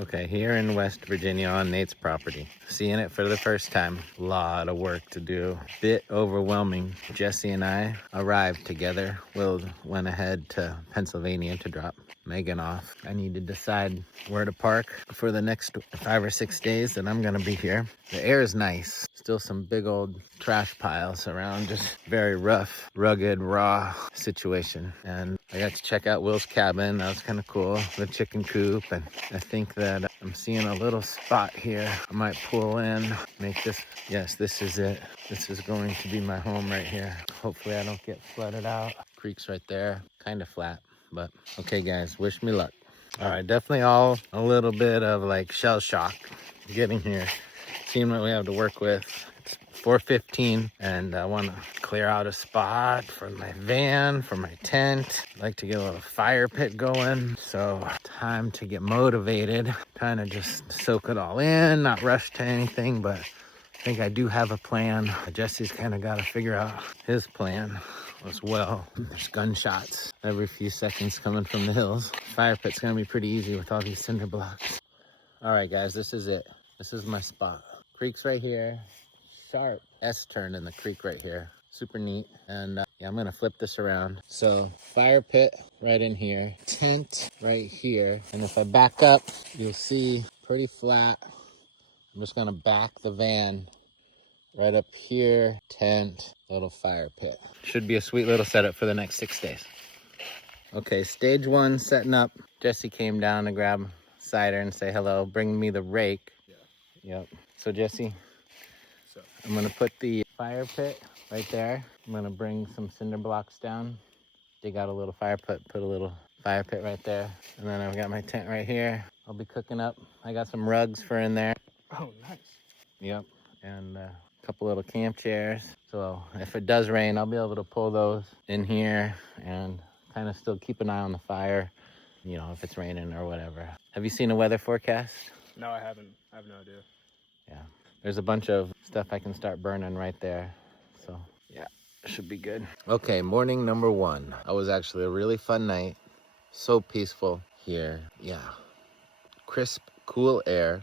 Okay, here in West Virginia on Nate's property. Seeing it for the first time. A lot of work to do. Bit overwhelming. Jesse and I arrived together. Will went ahead to Pennsylvania to drop Megan off. I need to decide where to park for the next 5 or 6 days that I'm gonna be here. The air is nice. Still some big old trash piles around. Just very rough, rugged, raw situation. And I got to check out Will's cabin. That was kind of cool. The chicken coop. And I think that I'm seeing a little spot here. I might pull in, make this. Yes, this is it. This is going to be my home right here. Hopefully I don't get flooded out. Creek's right there. Kind of flat, but okay guys, wish me luck. All right, definitely all a little bit of like shell shock getting here. Seeing what we have to work with. It's 4:15 and I want to clear out a spot for my van, for my tent. I'd like to get a little fire pit going. So time to get motivated. Trying to just soak it all in, not rush to anything, but I think I do have a plan. Jesse's kind of got to figure out his plan as well. There's gunshots every few seconds coming from the hills. Fire pit's gonna be pretty easy with all these cinder blocks. All right guys, this is it. This is my spot. Creek's right here. Sharp S-turn in the creek right here. Super neat. And yeah, I'm gonna flip this around. So fire pit right in here. Tent right here. And if I back up, you'll see pretty flat. I'm just gonna back the van right up here. Tent, little fire pit. Should be a sweet little setup for the next 6 days. Okay, stage one setting up. Jesse came down to grab cider and say hello. Bring me the rake. Yeah. Yep. So Jesse, I'm gonna put the fire pit right there. I'm gonna bring some cinder blocks down. Dig out a little fire pit, put a little fire pit right there. And then I've got my tent right here. I'll be cooking up. I got some rugs for in there. Oh, nice. Yep. And a couple little camp chairs. So if it does rain, I'll be able to pull those in here and kind of still keep an eye on the fire, you know, if it's raining or whatever. Have you seen a weather forecast? No, I haven't. I have no idea. Yeah. There's a bunch of stuff I can start burning right there. So yeah, should be good. Okay, morning number 1. That was actually a really fun night. So peaceful here. Yeah. Crisp, cool air.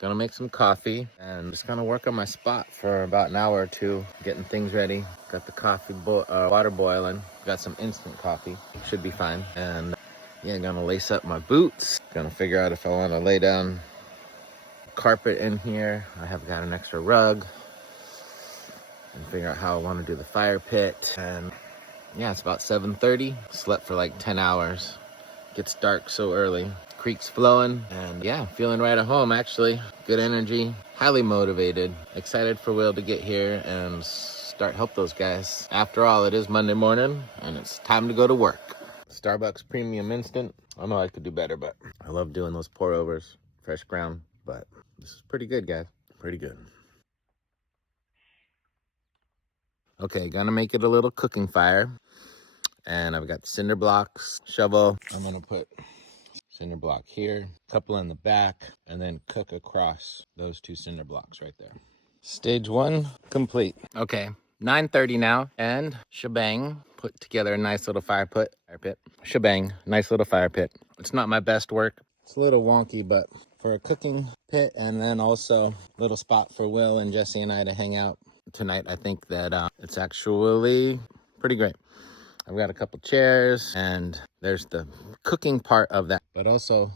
Gonna make some coffee and just gonna work on my spot for about an hour or two, getting things ready. Got the coffee water boiling. Got some instant coffee. Should be fine. And yeah, gonna lace up my boots. Gonna figure out if I want to lay down carpet in here. I have got an extra rug. And figure out how I want to do the fire pit. And yeah, it's about 7:30. Slept for like 10 hours. Gets dark so early. Creek's flowing, and yeah, feeling right at home actually. Good energy, highly motivated, excited for Will to get here and start help those guys. After all, it is Monday morning and it's time to go to work. Starbucks Premium Instant. I know I could do better, but I love doing those pour overs, fresh ground, but this is pretty good, guys. Pretty good. Okay, gonna make it a little cooking fire. And I've got cinder blocks, shovel. I'm gonna put cinder block here, a couple in the back, and then cook across those 2 cinder blocks right there. Stage 1 complete. Okay, 9:30 now, and shebang. Put together a nice little fire pit. Shebang, nice little fire pit. It's not my best work. It's a little wonky, but for a cooking pit, and then also a little spot for Will and Jesse and I to hang out tonight, I think that it's actually pretty great. I've got a couple chairs and there's the cooking part of that, but also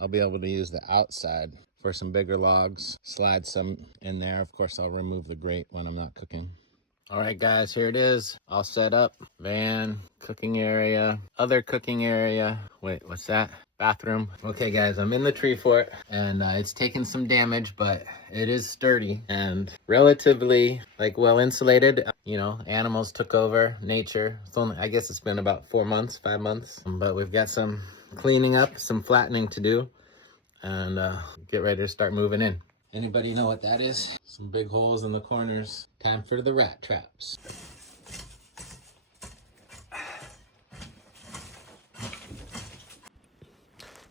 I'll be able to use the outside for some bigger logs, slide some in there. Of course, I'll remove the grate when I'm not cooking. All right, guys, here it is. All set up. Van, cooking area, other cooking area. Wait, what's that? Bathroom. Okay, guys, I'm in the tree fort and it's taken some damage, but it is sturdy and relatively like well insulated. You know, animals took over, nature. It's only, I guess it's been about 4 months, 5 months, but we've got some cleaning up, some flattening to do, and get ready to start moving in. Anybody know what that is? Some big holes in the corners. Time for the rat traps.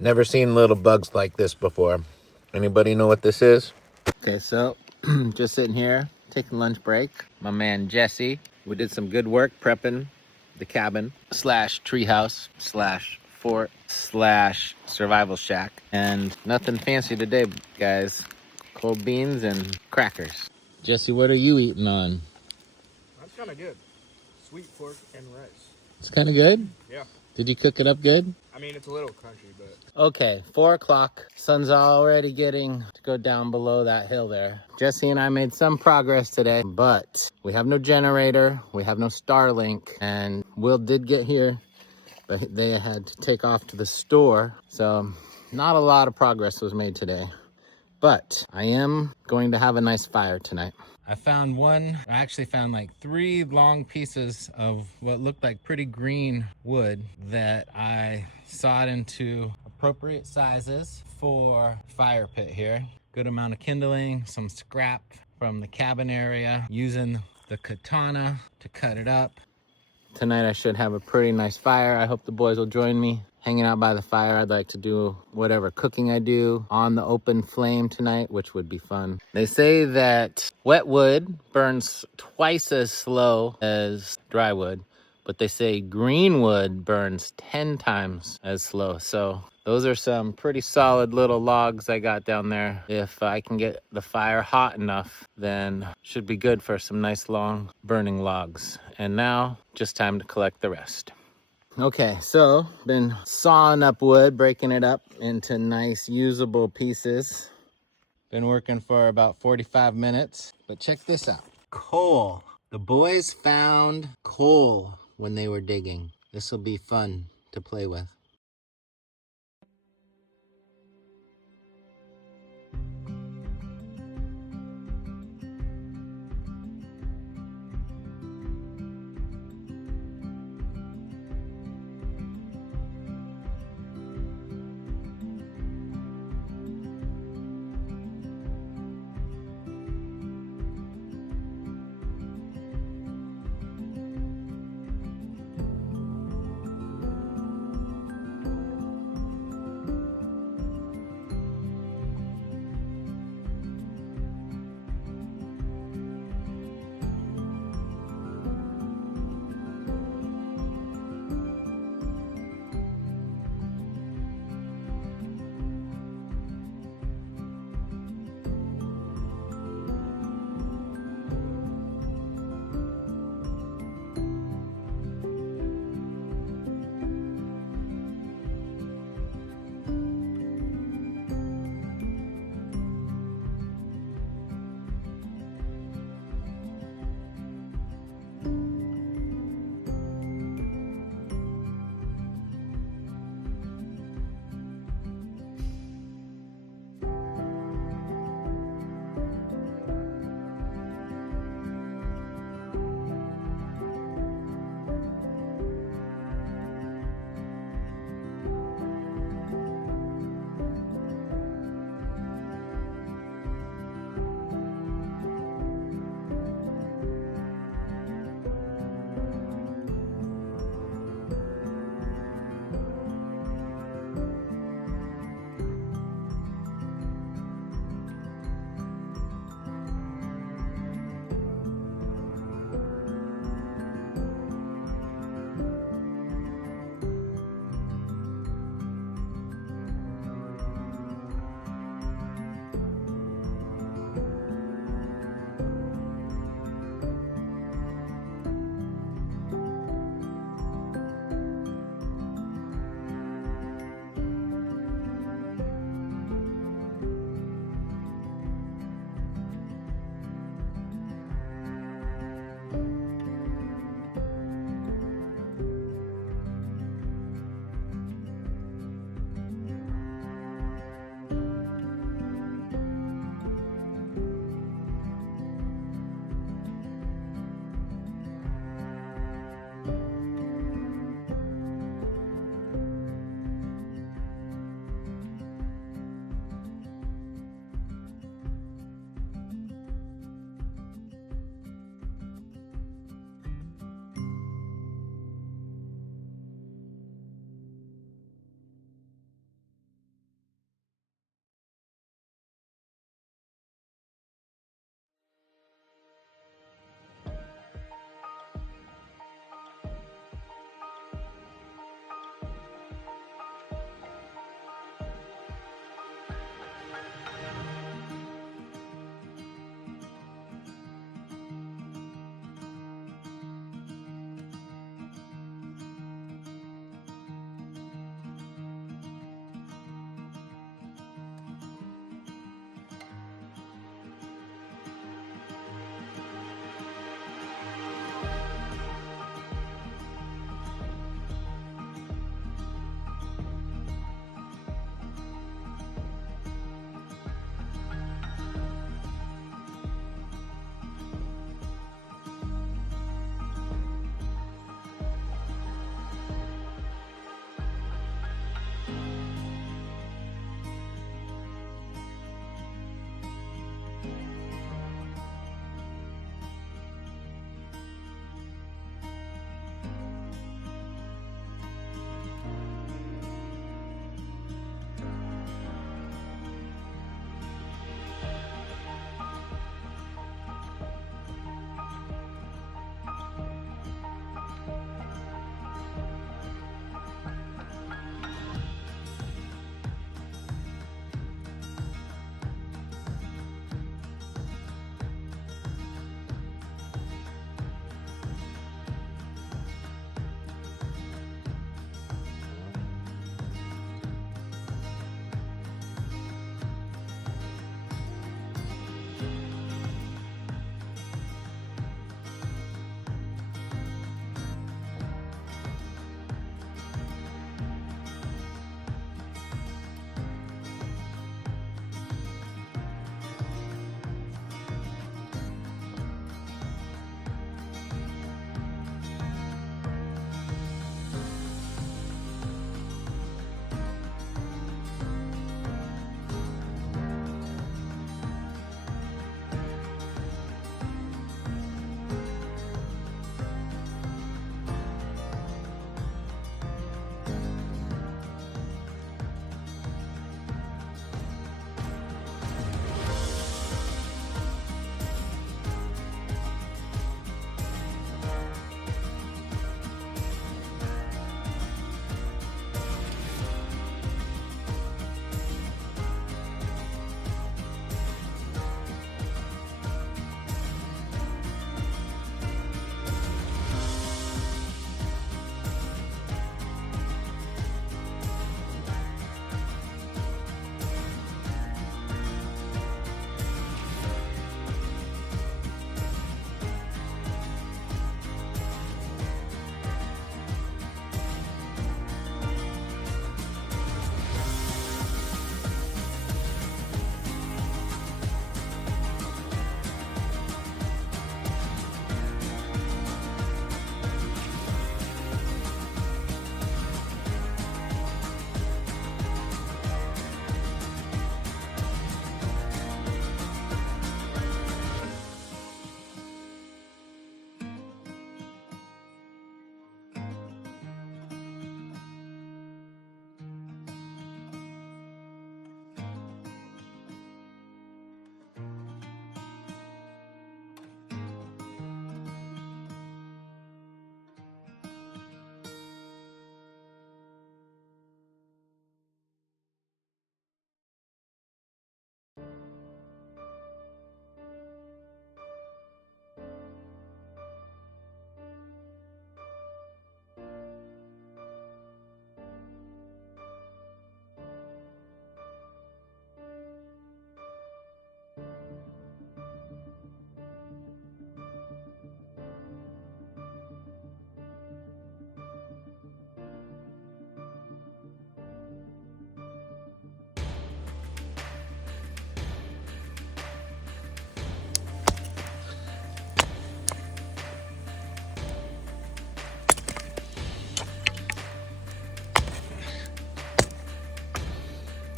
Never seen little bugs like this before. Anybody know what this is? Okay, so just sitting here, taking lunch break. My man Jesse, we did some good work prepping the cabin / treehouse / fort slash survival shack. And nothing fancy today, guys. Cold beans and crackers. Jesse, what are you eating on? That's kind of good. Sweet pork and rice. It's kind of good? Yeah. Did you cook it up good? I mean, it's a little crunchy, but... Okay, 4 o'clock. Sun's already getting to go down below that hill there. Jesse and I made some progress today, but we have no generator, we have no Starlink, and Will did get here, but they had to take off to the store. So not a lot of progress was made today, but I am going to have a nice fire tonight. I actually found like 3 long pieces of what looked like pretty green wood that I sawed into appropriate sizes for fire pit here. Good amount of kindling, some scrap from the cabin area, using the katana to cut it up. Tonight I should have a pretty nice fire. I hope the boys will join me. Hanging out by the fire, I'd like to do whatever cooking I do on the open flame tonight, which would be fun. They say that wet wood burns twice as slow as dry wood, but they say green wood burns 10 times as slow. So those are some pretty solid little logs I got down there. If I can get the fire hot enough, then should be good for some nice long burning logs. And now, just time to collect the rest. Okay, so been sawing up wood, breaking it up into nice usable pieces. Been working for about 45 minutes, but check this out. Coal. The boys found coal when they were digging. This will be fun to play with.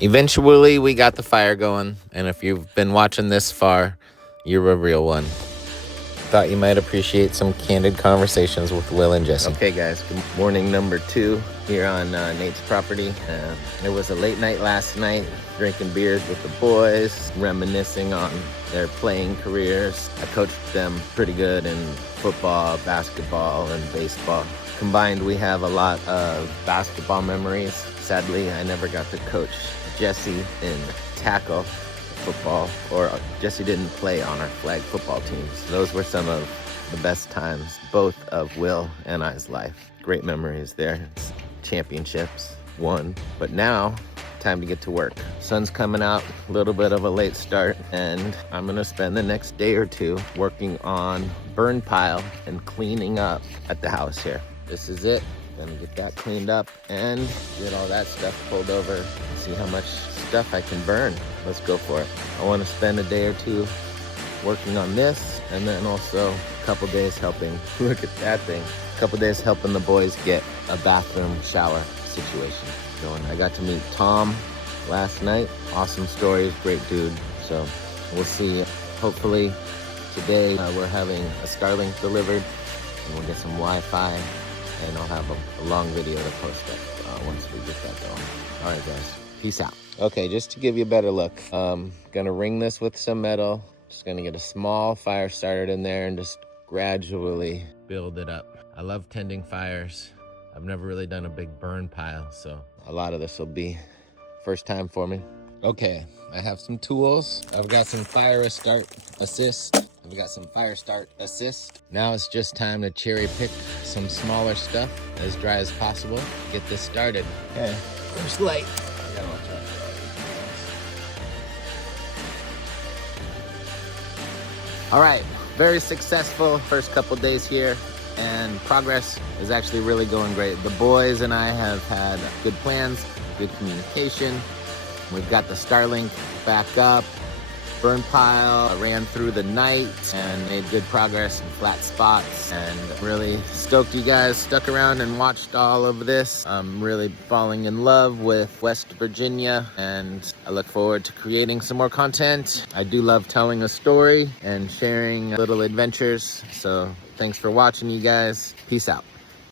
Eventually, we got the fire going, and if you've been watching this far, you're a real one. Thought you might appreciate some candid conversations with Will and Jesse. Okay, guys, good morning number 2 here on Nate's property. It was a late night last night, drinking beers with the boys, reminiscing on their playing careers. I coached them pretty good in football, basketball, and baseball. Combined, we have a lot of basketball memories. Sadly, I never got to coach Jesse in tackle football, or Jesse didn't play on our flag football teams. Those were some of the best times, both of Will and I's life. Great memories there. Championships won, but now time to get to work. Sun's coming out, a little bit of a late start, and I'm gonna spend the next day or two working on burn pile and cleaning up at the house here. This is it. Gonna get that cleaned up and get all that stuff pulled over and see how much stuff I can burn. Let's go for it. I want to spend a day or two working on this, and then also a couple days helping, look at that thing, a couple days helping the boys get a bathroom shower situation going. I got to meet Tom last night. Awesome stories, great dude. So we'll see. Hopefully today we're having a Starlink delivered, and we'll get some Wi-Fi, and I'll have a long video to post up once we get that going. All right, guys, peace out. Okay, just to give you a better look, gonna ring this with some metal. Just gonna get a small fire started in there and just gradually build it up. I love tending fires. I've never really done a big burn pile, so a lot of this will be first time for me. Okay, I have some tools. I've got some fire start assist. I've got some fire start assist. Now it's just time to cherry pick some smaller stuff as dry as possible. Get this started. Okay, first light. I gotta watch out for all these. All right, very successful first couple days here, and progress is actually really going great. The boys and I have had good plans, good communication. We've got the Starlink back up. Burn pile, I ran through the night and made good progress in flat spots, and really stoked you guys stuck around and watched all of this. I'm really falling in love with West Virginia, and I look forward to creating some more content. I do love telling a story and sharing little adventures, so thanks for watching, you guys. Peace out.